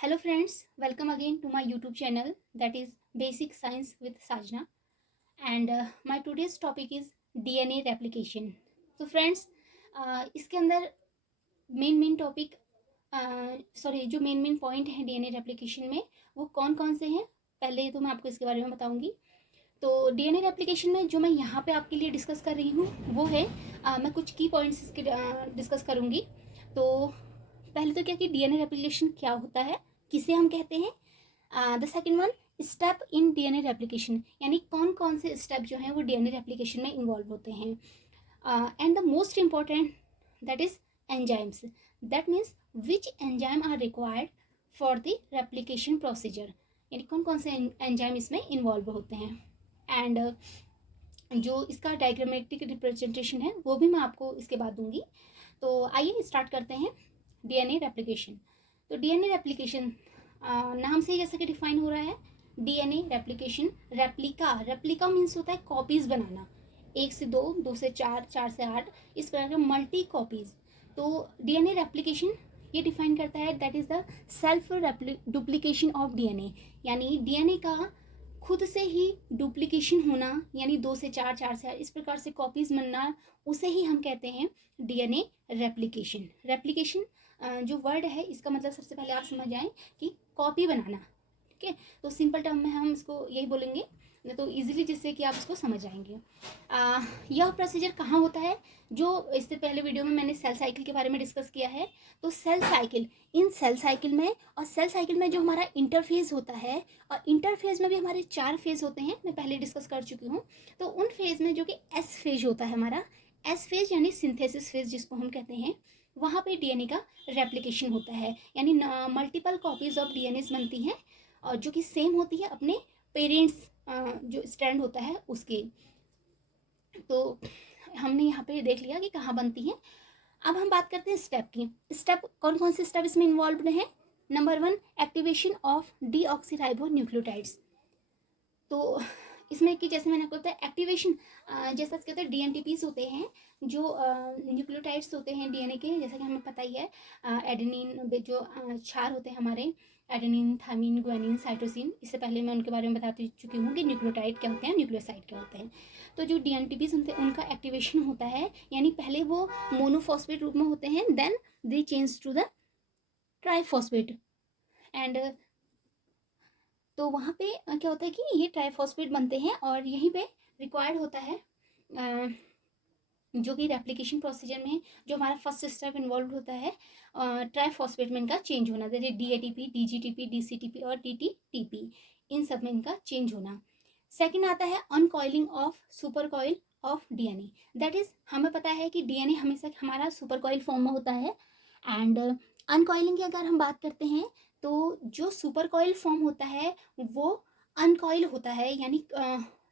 Hello friends, welcome again to my YouTube channel that is Basic Science with Sajna and my today's topic is DNA replication. तो friends इसके अंदर main topic जो main point है DNA replication में वो कौन कौन से हैं पहले तो मैं आपको इसके बारे में बताऊंगी। तो डीएनए रेप्लिकेशन में जो मैं यहाँ पे आपके लिए डिस्कस कर रही हूँ वो है मैं कुछ की पॉइंट्स इसके डिस्कस करूँगी। तो पहले तो क्या कि डीएनए रेप्लिकेशन क्या होता है, किसे हम कहते हैं। The second one, step in DNA replication, यानी कौन कौन से स्टेप जो हैं वो डीएनए रेप्लिकेशन में इन्वॉल्व होते हैं। And the most important that is enzymes, that means which enzyme are required for the replication procedure, यानी कौन कौन से एंजाइम इसमें इन्वॉल्व होते हैं। एंड जो इसका डायग्रामेटिक रिप्रेजेंटेशन है वो भी मैं आपको इसके बाद दूंगी। तो आइए स्टार्ट करते हैं डीएनए रेप्लिकेशन। तो डीएनए रेप्लिकेशन नाम से जैसा कि डिफाइन हो रहा है, डीएनए रेप्लिकेशन रेप्लिका मीन्स होता है कॉपीज बनाना, 1 से 2, 2 से 4, 4 से 8, इस प्रकार के मल्टी कॉपीज। तो डीएनए रेप्लिकेशन ये डिफाइन करता है that is the self duplication of DNA, यानी डीएनए का खुद से ही डुप्लीकेशन होना, यानी 2 से 4, 4 से 8 इस प्रकार से कॉपीज बनना, उसे ही हम कहते हैं डीएनए रेप्लिकेशन। रेप्लिकेशन जो वर्ड है इसका मतलब सबसे पहले आप समझ जाएं कि कॉपी बनाना। ठीक है, तो सिंपल टर्म में हम इसको यही बोलेंगे तो इजीली, जिससे कि आप इसको समझ जाएंगे। यह प्रोसीजर कहाँ होता है, जो इससे पहले वीडियो में मैंने सेल साइकिल के बारे में डिस्कस किया है। तो सेल साइकिल में और सेल साइकिल में जो हमारा इंटरफेज होता है, और इंटरफेज में भी हमारे 4 फेज होते हैं, मैं पहले डिस्कस कर चुकी हूँ। तो उन फेज में जो कि एस फेज होता है हमारा, एस फेज यानी सिंथेसिस फेज जिसको हम कहते हैं, वहाँ पे डीएनए का रेप्लिकेशन होता है, यानी मल्टीपल कॉपीज ऑफ डीएनए बनती हैं और जो कि सेम होती है अपने पेरेंट्स जो स्ट्रैंड होता है उसके। तो हमने यहाँ पे देख लिया कि कहाँ बनती हैं। अब हम बात करते हैं स्टेप की। स्टेप कौन कौन से स्टेप इसमें इन्वॉल्व हैं। Number 1, activation of deoxyribo nucleotides. तो इसमें कि जैसे मैंने आपको बताया एक्टिवेशन, जैसा कहते हैं डीएनटीपीस होते हैं जो न्यूक्लियोटाइड्स होते हैं डीएनए के, जैसा कि हमें पता ही है। एडेनिन जो क्षार होते हैं हमारे, एडेनिन, थाइमिन, ग्वानिन, साइटोसिन, इससे पहले मैं उनके बारे में बता चुकी हूँ कि न्यूक्लियोटाइड क्या होते हैं, न्यूक्लियोसाइड क्या होते हैं। तो जो डीएनटीपीस होते हैं उनका एक्टिवेशन होता है, यानी पहले वो मोनोफॉस्फेट रूप में होते हैं, then they change to the triphosphate. And तो वहाँ पे क्या होता है कि ये ट्राईफॉस्फेट बनते हैं और यहीं पे रिक्वायर्ड होता है जो कि रेप्लिकेशन प्रोसीजर में जो हमारा फर्स्ट स्टेप इन्वॉल्व होता है ट्राईफॉस्फेट में इनका चेंज होना, जैसे डीएटीपी, डीजीटीपी, डीसीटीपी और टीटीटीपी, इन सब में इनका चेंज होना। सेकेंड आता है uncoiling of super coil of DNA, that is हमें पता है कि डीएनए हमेशा हमारा सुपर कॉइल फॉर्म में होता है। एंड अनकॉइलिंग की अगर हम बात करते हैं तो जो सुपर कॉइल फॉर्म होता है वो अनकॉइल होता है, यानी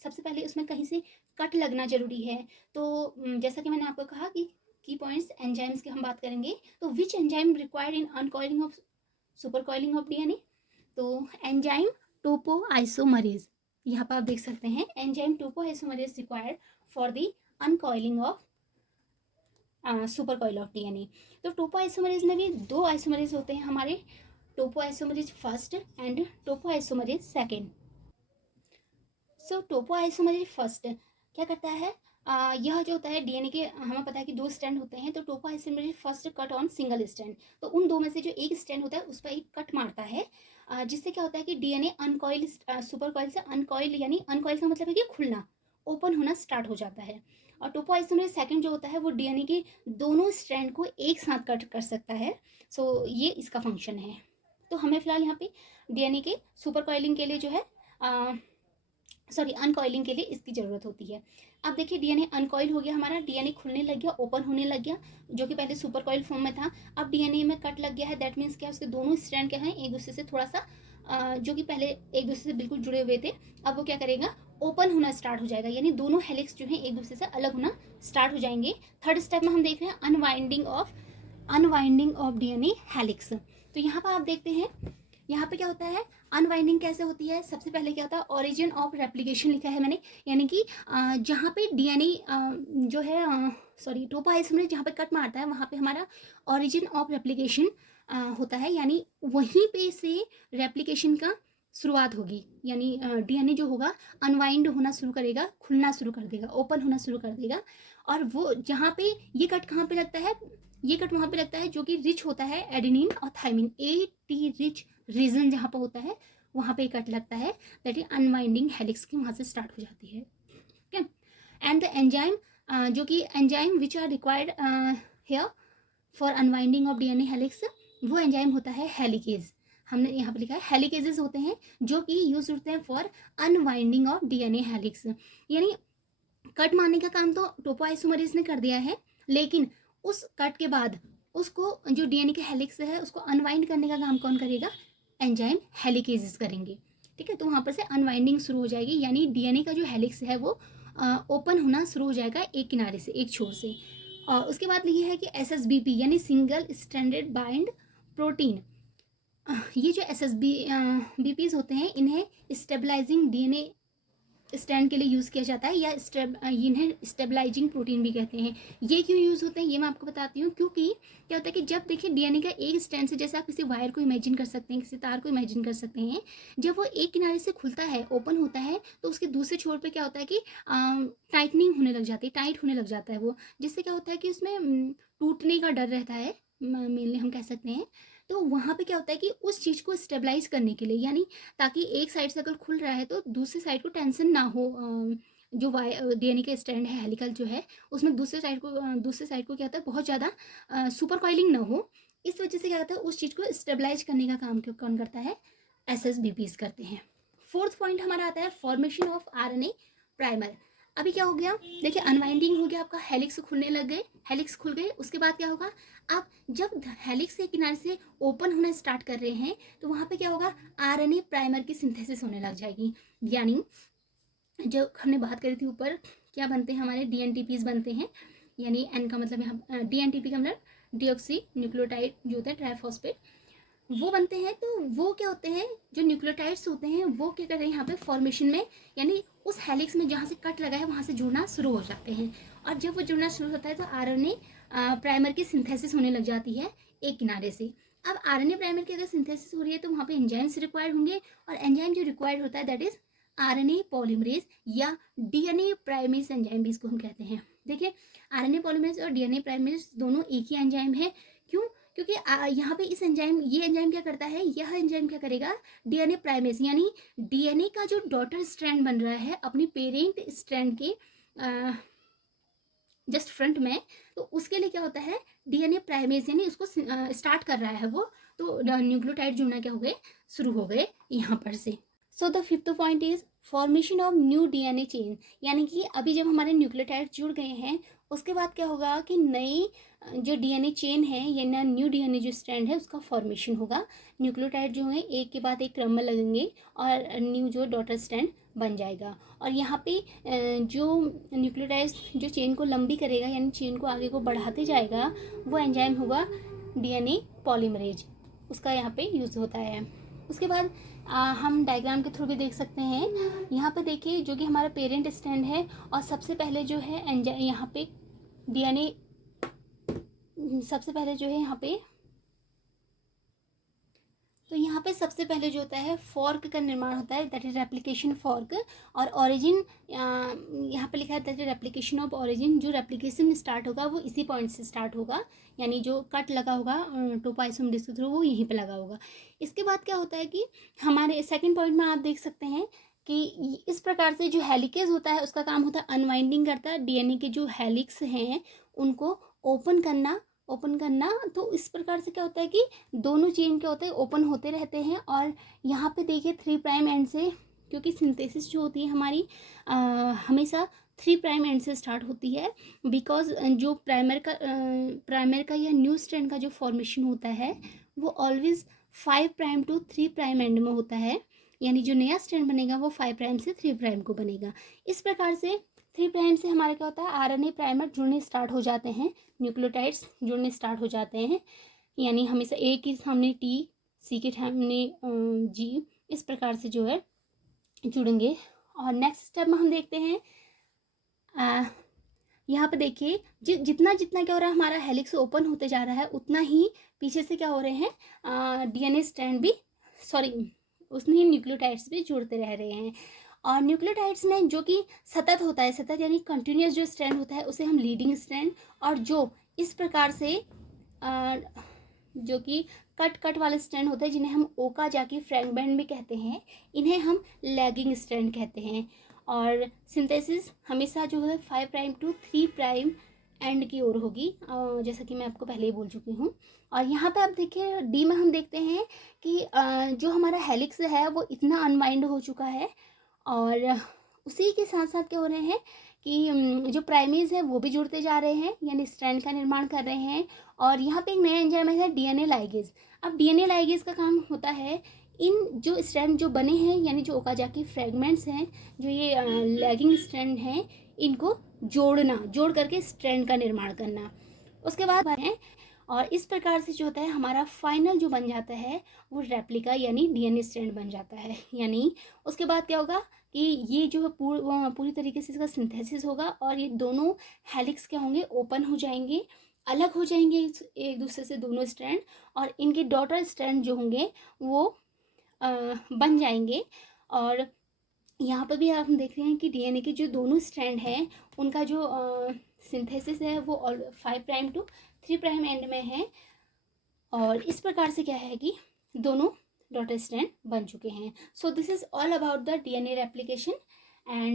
सबसे पहले उसमें कहीं से कट लगना जरूरी है। तो जैसा कि मैंने आपको कहा कि की पॉइंट्स एंजाइम्स की हम बात करेंगे, तो which enzyme required in uncoiling of super coiling of DNA. तो एंजाइम टोपो आइसोमरेज, यहाँ पर आप देख सकते हैं enzyme topoisomerase required for the uncoiling of super coil of DNA. तो टोपो आइसोमरेज में भी 2 आइसोमरेज होते हैं हमारे, topoisomerase first and topoisomerase second. So topoisomerase first क्या करता है, यह जो होता है डीएनए के, हमें पता है कि 2 स्ट्रैंड होते हैं, तो topoisomerase first cut on single strand, तो उन 2 में से जो एक स्ट्रैंड होता है उस पर एक कट मारता है, जिससे क्या होता है कि डीएनए अनकॉइल, सुपर कॉइल से अनकॉइल, यानी अनकॉइल का मतलब है कि खुलना, ओपन होना स्टार्ट हो जाता है। और टोपो आइसोमरेज सेकंड जो होता है वो डीएनए के दोनों स्ट्रैंड को एक साथ कट कर सकता है। सो ये इसका फंक्शन है। तो हमें फिलहाल यहाँ पे डीएनए के सुपर कॉइलिंग के लिए जो है अनकॉइलिंग के लिए इसकी ज़रूरत होती है। अब देखिए डीएनए अनकॉइल हो गया हमारा, डीएनए खुलने लग गया, ओपन होने लग गया, जो कि पहले सुपर कॉइल फॉर्म में था। अब डीएनए में कट लग गया है, दैट मीन्स क्या, उसके दोनों स्ट्रैंड क्या हैं, एक दूसरे से थोड़ा सा जो कि पहले एक दूसरे से बिल्कुल जुड़े हुए थे, अब वो क्या करेगा, ओपन होना स्टार्ट हो जाएगा, यानी दोनों हेलिक्स जो हैं एक दूसरे से अलग होना स्टार्ट हो जाएंगे। थर्ड स्टेप में हम देख रहे हैं अनवाइंडिंग ऑफ डीएनए हेलिक्स। तो यहाँ पर आप देखते हैं यहाँ पे क्या होता है, अनवाइंडिंग कैसे होती है। सबसे पहले क्या होता है, ओरिजिन ऑफ रेप्लिकेशन लिखा है मैंने, यानी कि जहाँ पे डीएनए जो है टोपो आइसोमरेज जहाँ पे कट मारता है वहाँ पे हमारा ओरिजिन ऑफ रेप्लिकेशन होता है, यानी वहीं पे से रेप्लिकेशन का शुरुआत होगी, यानी डीएनए जो होगा अनवाइंड होना शुरू करेगा, खुलना शुरू कर देगा, ओपन होना शुरू कर देगा। और वो जहाँ पे ये कट कहाँ पे लगता है, ये कट वहाँ पे लगता है जो कि रिच होता है एडेनिन और thymine, A T rich region जहाँ पे होता है वहाँ पे कट लगता है, दैट इज अनवाइंडिंग हेलिक्स की वहाँ से स्टार्ट हो जाती है। ठीक है। एंड द एंजाइम, जो कि enzyme which are required here for unwinding of DNA helix, वो एंजाइम होता है हेलिकेज। हमने यहाँ पे लिखा है हेलिकेजेस होते हैं जो कि यूज होते हैं for unwinding of DNA helix. यानी कट मारने का काम तो टोपोआइसोमरेज ने कर दिया है, लेकिन उस कट के बाद उसको जो डीएनए के हेलिक्स है उसको अनवाइंड करने का काम कौन करेगा, एंजाइम हेलिकेजेस करेंगे। ठीक है, तो वहाँ पर से अनवाइंडिंग शुरू हो जाएगी, यानी डीएनए का जो हेलिक्स है वो ओपन होना शुरू हो जाएगा एक किनारे से, एक छोर से। और उसके बाद ये है कि एसएसबीपी यानी सिंगल स्ट्रैंडेड बाइंड प्रोटीन, ये जो एसएसबीपीज होते हैं इन्हें स्टेबलाइजिंग डीएनए स्टैंड के लिए यूज़ किया जाता है, या इन्हें स्टेबलाइजिंग प्रोटीन भी कहते हैं। ये क्यों यूज़ होते हैं ये मैं आपको बताती हूँ। क्योंकि क्या होता है कि जब देखिए डीएनए का एक स्टैंड से, जैसे आप किसी वायर को इमेजिन कर सकते हैं, किसी तार को इमेजिन कर सकते हैं, जब वो एक किनारे से खुलता है, ओपन होता है, तो उसके दूसरे छोर पर क्या होता है कि टाइटनिंग होने लग जाती है, टाइट होने लग जाता है वो, जिससे क्या होता है कि उसमें टूटने का डर रहता है, मेनली हम कह सकते हैं। तो वहाँ पे क्या होता है कि उस चीज़ को स्टेबलाइज करने के लिए, यानी ताकि एक साइड से अगर खुल रहा है तो दूसरी साइड को टेंशन ना हो, जो डीएनए का स्टैंड है हेलिकल जो है उसमें दूसरे साइड को क्या होता है बहुत ज़्यादा सुपर कॉइलिंग ना हो। इस वजह से क्या होता है उस चीज़ को स्टेबलाइज करने का काम कौन करता है, एसएसबीपीज करते हैं। फोर्थ पॉइंट हमारा आता है फॉर्मेशन ऑफ आरएनए प्राइमर। अभी क्या हो गया, देखिए अनवाइंडिंग हो गया, आपका हेलिक्स खुलने लग गए, हेलिक्स खुल गए, उसके बाद क्या होगा, आप जब हेलिक्स के किनारे से ओपन होना स्टार्ट कर रहे हैं तो वहाँ पे क्या होगा, आरएनए प्राइमर की सिंथेसिस होने लग जाएगी। यानी जो हमने बात करी थी ऊपर, क्या बनते हैं हमारे डीएनटीपीज बनते हैं, यानी एन का मतलब यहाँ डीएनटीपी का मतलब डीऑक्सी न्यूक्लियोटाइड जो होता है ट्राइफॉस्फेट, वो बनते हैं। तो वो क्या होते हैं, जो न्यूक्लियोटाइड्स होते हैं वो क्या कर रहे हैं यहाँ पे फॉर्मेशन में, यानी उस हेलिक्स में जहाँ से कट लगा है वहाँ से जुड़ना शुरू हो जाते हैं। और जब वो जुड़ना शुरू होता है तो आरएनए प्राइमर की सिंथेसिस होने लग जाती है एक किनारे से। अब आरएनए प्राइमर की अगर सिंथेसिस हो रही है तो वहाँ पे एंजाइम्स रिक्वायर्ड होंगे, और एंजाइम जो रिक्वायर्ड होता है दैट इज आरएनए पॉलीमरेज या डीएनए प्राइमेज एंजाइम भी इसको हम कहते हैं। देखिए आरएनए पॉलीमरेज और डीएनए प्राइमेज दोनों एक ही एंजाइम है। क्यों, क्योंकि यहाँ पे इस एंजाइम, ये एंजाइम क्या करता है, यह एंजाइम क्या करेगा, डीएनए प्राइमेज यानी डीएनए का जो डॉटर स्ट्रैंड बन रहा है अपनी पेरेंट स्ट्रैंड के जस्ट फ्रंट में, तो उसके लिए क्या होता है डीएनए प्राइमेज यानी उसको स्टार्ट कर रहा है वो, तो न्यूक्लियोटाइड जुड़ना क्या हो गए, शुरू हो गए यहाँ पर से। So the fifth point is formation of new DNA chain, यानी कि अभी जब हमारे न्यूक्लियोटाइड जुड़ गए हैं उसके बाद क्या होगा कि नई जो डीएनए चेन है या ना न्यू डीएनए जो स्ट्रैंड है उसका फॉर्मेशन होगा। न्यूक्लियोटाइड जो है एक के बाद एक क्रम में लगेंगे और न्यू जो डॉटर स्ट्रैंड बन जाएगा। और यहाँ पे जो न्यूक्लियोटाइड जो चेन को लंबी करेगा यानी चेन को आगे को बढ़ाते जाएगा वो एंजाइम होगा डीएनए पॉलीमरेज, उसका यहाँ पे यूज़ होता है। उसके बाद हम डायग्राम के थ्रू भी देख सकते हैं। यहाँ पे देखिए जो कि हमारा पेरेंट स्ट्रैंड है और सबसे पहले जो है यहाँ पे डीएनए, सबसे पहले जो है यहाँ पे, तो यहाँ पे सबसे पहले जो होता है फॉर्क का निर्माण होता है, दैट इज रेप्लिकेशन फॉर्क। और ओरिजिन यहाँ पे लिखा है that is replication of origin, जो रेप्लिकेशन स्टार्ट होगा वो इसी पॉइंट से स्टार्ट होगा, यानी जो कट लगा होगा टोपोआइसोमरेज के थ्रू वो यहीं पे लगा होगा। इसके बाद क्या होता है कि हमारे सेकंड पॉइंट में आप देख सकते हैं कि इस प्रकार से जो हेलिकेज होता है उसका काम होता है अनवाइंडिंग करता है, डीएनए के जो हेलिक्स हैं उनको ओपन करना। तो इस प्रकार से क्या होता है कि दोनों चेन क्या होते हैं ओपन होते रहते हैं। और यहाँ पे देखिए 3 प्राइम एंड से, क्योंकि सिंथेसिस जो होती है हमारी हमेशा 3 प्राइम एंड से स्टार्ट होती है, बिकॉज जो प्राइमर का या न्यू स्ट्रैंड का जो फॉर्मेशन होता है वो always 5 prime to 3 prime end में होता है, यानी जो नया स्ट्रैंड बनेगा वो 5 प्राइम से 3 प्राइम को बनेगा। इस प्रकार से 3 प्राइम से हमारे क्या होता है आरएनए प्राइमर जुड़ने स्टार्ट हो जाते हैं, न्यूक्लियोटाइड्स जुड़ने स्टार्ट हो जाते हैं, यानी हमेशा ए के सामने टी, सी के सामने जी, इस प्रकार से जो है जुड़ेंगे। और नेक्स्ट स्टेप में हम देखते हैं यहाँ पे देखिए जितना जितना क्या हो रहा है, हमारा हेलिक्स ओपन होते जा रहा है, उतना ही पीछे से क्या हो रहे हैं, डीएनए स्ट्रैंड भी, सॉरी, उतने ही न्यूक्लियोटाइड्स भी जुड़ते रह रहे हैं। और न्यूक्लियोटाइड्स में जो कि सतत होता है, सतत यानी कंटिन्यूस जो स्ट्रैंड होता है उसे हम लीडिंग स्ट्रैंड, और जो इस प्रकार से जो कि कट कट वाले स्ट्रैंड होते हैं, जिन्हें हम ओकाजाकी फ्रैगमेंट भी कहते हैं, इन्हें हम लैगिंग स्ट्रैंड कहते हैं। और सिंथेसिस हमेशा जो है 5 प्राइम टू 3 प्राइम एंड की ओर होगी, जैसा कि मैं आपको पहले ही बोल चुकी हूँ। और यहाँ पे आप देखिए डी में हम देखते हैं कि जो हमारा हेलिक्स है वो इतना अनवाइंड हो चुका है, और उसी के साथ साथ क्या हो रहे हैं कि जो प्राइमेज है वो भी जुड़ते जा रहे हैं, यानी स्ट्रैंड का निर्माण कर रहे हैं। और यहाँ पे एक नया एंजाइम है डीएनए लाइगेज। अब डीएनए लाइगेज का काम होता है इन जो स्ट्रैंड जो बने हैं, यानी जो ओकाजाकी फ्रेगमेंट्स हैं, जो ये लैगिंग स्ट्रैंड हैं, इनको जोड़ करके स्ट्रैंड का निर्माण करना। उसके बाद है, और इस प्रकार से जो होता है हमारा फाइनल जो बन जाता है वो रेप्लिका यानी डीएनए स्ट्रैंड बन जाता है। यानी उसके बाद क्या होगा कि ये जो है पूरी तरीके से इसका सिंथेसिस होगा, और ये दोनों हेलिक्स क्या होंगे, ओपन हो जाएंगे, अलग हो जाएंगे एक दूसरे से दोनों स्ट्रैंड, और इनके डॉटर स्ट्रैंड जो होंगे वो बन जाएंगे। और यहाँ पर भी आप देख रहे हैं कि डीएनए के जो दोनों स्ट्रैंड हैं उनका जो सिंथेसिस है वो 5 प्राइम टू 3 प्राइम एंड में है, और इस प्रकार से क्या है कि दोनों डॉटर स्ट्रैंड बन चुके हैं। So this is all about the DNA replication. And